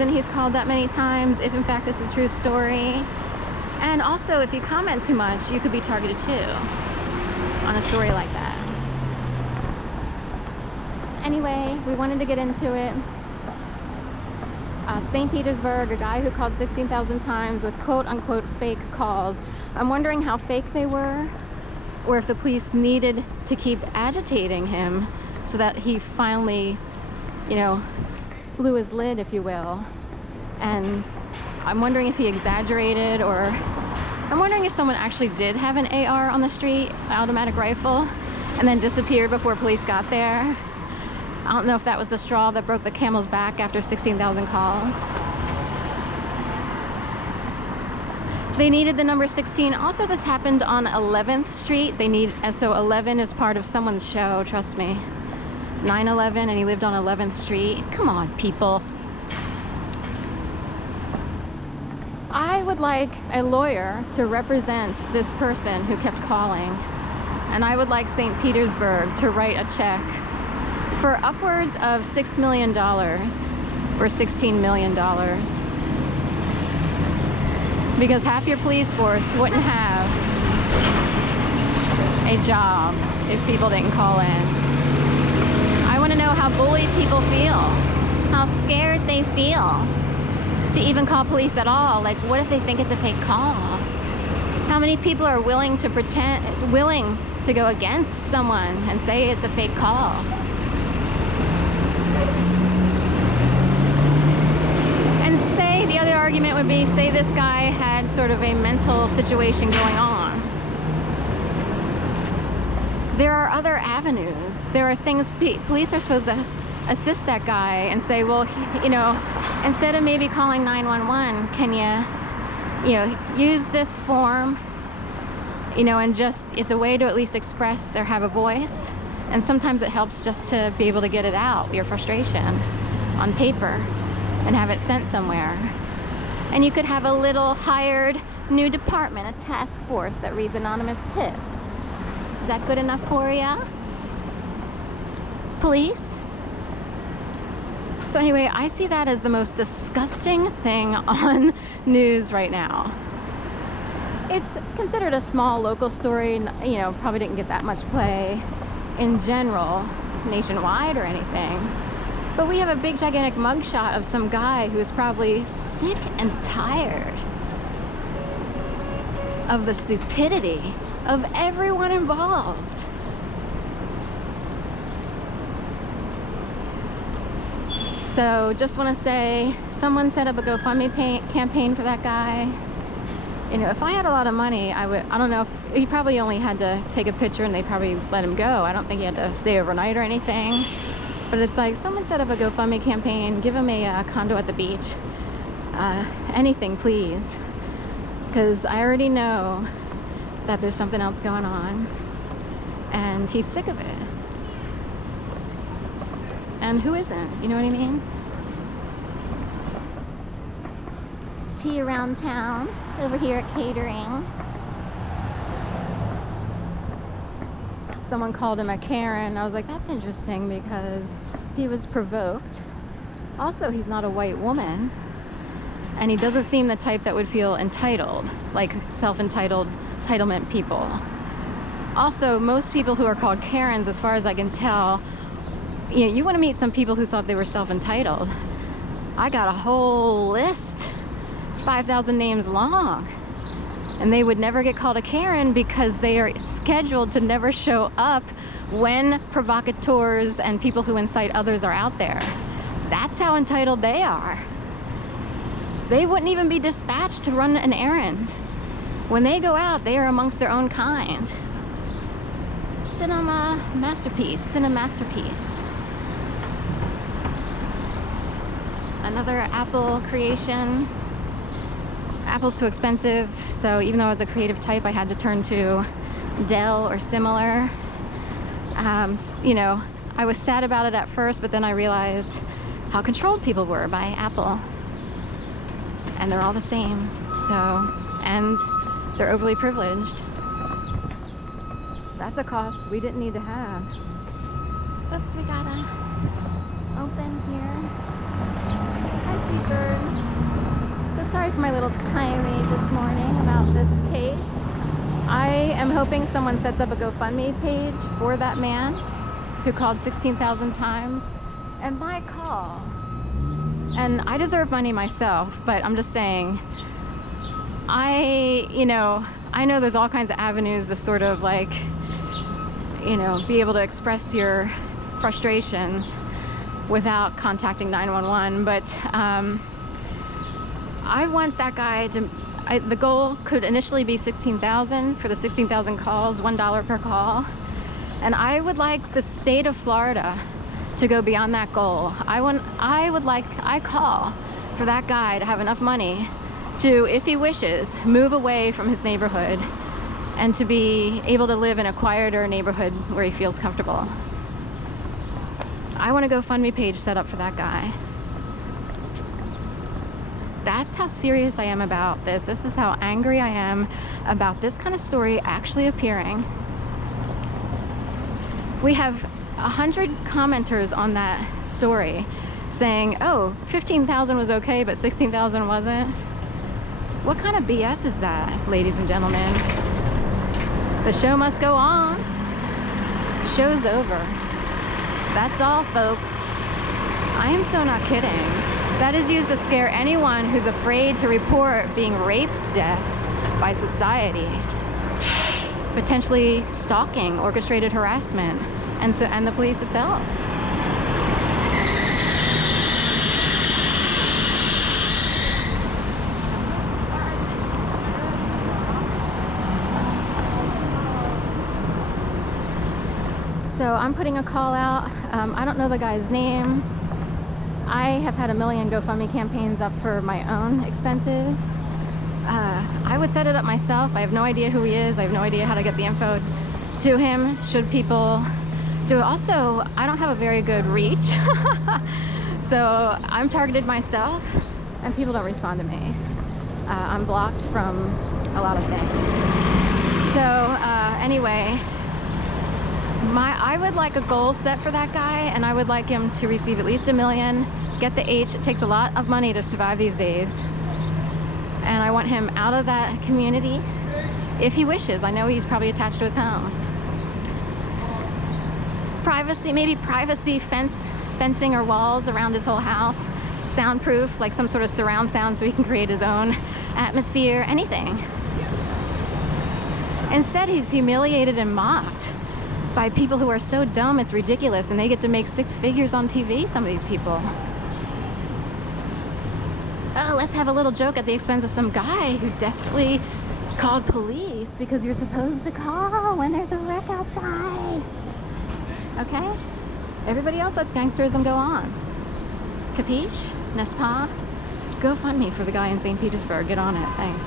And he's called that many times, if in fact it's a true story. And also, if you comment too much, you could be targeted too on a story like that. Anyway, we wanted to get into it. St. Petersburg, a guy who called 16,000 times with quote-unquote fake calls. I'm wondering how fake they were, or if the police needed to keep agitating him so that he finally, you know, blew his lid, if you will. And I'm wondering if he exaggerated, or I'm wondering if someone actually did have an AR on the street, automatic rifle, and then disappeared before police got there. I don't know if that was the straw that broke the camel's back after 16,000 calls. They needed the number 16. Also, this happened on 11th Street. So 11 is part of someone's show, trust me. 9/11, and he lived on 11th Street. Come on, people. I would like a lawyer to represent this person who kept calling. And I would like St. Petersburg to write a check for upwards of $6 million or $16 million. Because half your police force wouldn't have a job if people didn't call in. I want to know how bullied people feel, how scared they feel to even call police at all. Like, what if they think it's a fake call? How many people are willing to go against someone and say it's a fake call? And say, the other argument would be, say this guy had sort of a mental situation going on. There are other avenues. There are things police are supposed to assist that guy and say, well, you know, instead of maybe calling 911, can you know, use this form, you know, and just, it's a way to at least express or have a voice. And sometimes it helps just to be able to get it out, your frustration, on paper, and have it sent somewhere. And you could have a little hired new department, a task force that reads anonymous tips. Is that good enough for ya? Police? So anyway, I see that as the most disgusting thing on news right now. It's considered a small local story, you know, probably didn't get that much play in general, nationwide or anything. But we have a big gigantic mugshot of some guy who is probably sick and tired of the stupidity of everyone involved. So just want to say, someone set up a GoFundMe campaign for that guy. You know, if I had a lot of money, I don't know if he probably only had to take a picture and they probably let him go. I don't think he had to stay overnight or anything. But it's like, someone set up a GoFundMe campaign, give him a condo at the beach. Anything, please. Because I already know that there's something else going on. And he's sick of it. And who isn't? You know what I mean? Tea around town, over here at catering. Someone called him a Karen. I was like, that's interesting because he was provoked. Also, he's not a white woman. And he doesn't seem the type that would feel entitled, like self-entitlement people. Also, most people who are called Karens, as far as I can tell, you know, you want to meet some people who thought they were self-entitled. I got a whole list, 5,000 names long. And they would never get called a Karen because they are scheduled to never show up when provocateurs and people who incite others are out there. That's how entitled they are. They wouldn't even be dispatched to run an errand. When they go out, they are amongst their own kind. Cinema masterpiece, Another Apple creation. Apple's too expensive, so even though I was a creative type, I had to turn to Dell or similar. You know, I was sad about it at first, but then I realized how controlled people were by Apple. And they're all the same, so, and they're overly privileged. That's a cost we didn't need to have. Oops, we gotta open here. Hi, sweet bird. So sorry for my little tirade this morning about this case. I am hoping someone sets up a GoFundMe page for that man who called 16,000 times and my call. And I deserve money myself, but I'm just saying, I know there's all kinds of avenues to sort of like, be able to express your frustrations without contacting 911, but I want that guy to, the goal could initially be 16,000 for the 16,000 calls, $1 per call. And I would like the state of Florida to go beyond that goal. I call for that guy to have enough money to, if he wishes, move away from his neighborhood and to be able to live in a quieter neighborhood where he feels comfortable. I want a GoFundMe page set up for that guy. That's how serious I am about this. This is how angry I am about this kind of story actually appearing. We have 100 commenters on that story saying, oh, 15,000 was okay, but 16,000 wasn't. What kind of BS is that, ladies and gentlemen? The show must go on. Show's over. That's all, folks. I am so not kidding. That is used to scare anyone who's afraid to report being raped to death by society. Potentially stalking, orchestrated harassment, and the police itself. So I'm putting a call out. I don't know the guy's name. I have had a million GoFundMe campaigns up for my own expenses. I would set it up myself. I have no idea who he is. I have no idea how to get the info to him. Should people do it? Also, I don't have a very good reach. So I'm targeted myself and people don't respond to me. I'm blocked from a lot of things. So anyway, I would like a goal set for that guy, and I would like him to receive at least $1 million, get the H. It takes a lot of money to survive these days. And I want him out of that community if he wishes. I know he's probably attached to his home. Privacy, maybe privacy fencing or walls around his whole house. Soundproof, like some sort of surround sound so he can create his own atmosphere, anything. Instead, he's humiliated and mocked by people who are so dumb it's ridiculous, and they get to make 6 figures on TV, some of these people. Oh, let's have a little joke at the expense of some guy who desperately called police because you're supposed to call when there's a wreck outside. Okay? Everybody else lets gangsterism go on. Capiche? N'est-ce pas? GoFundMe for the guy in St. Petersburg. Get on it. Thanks.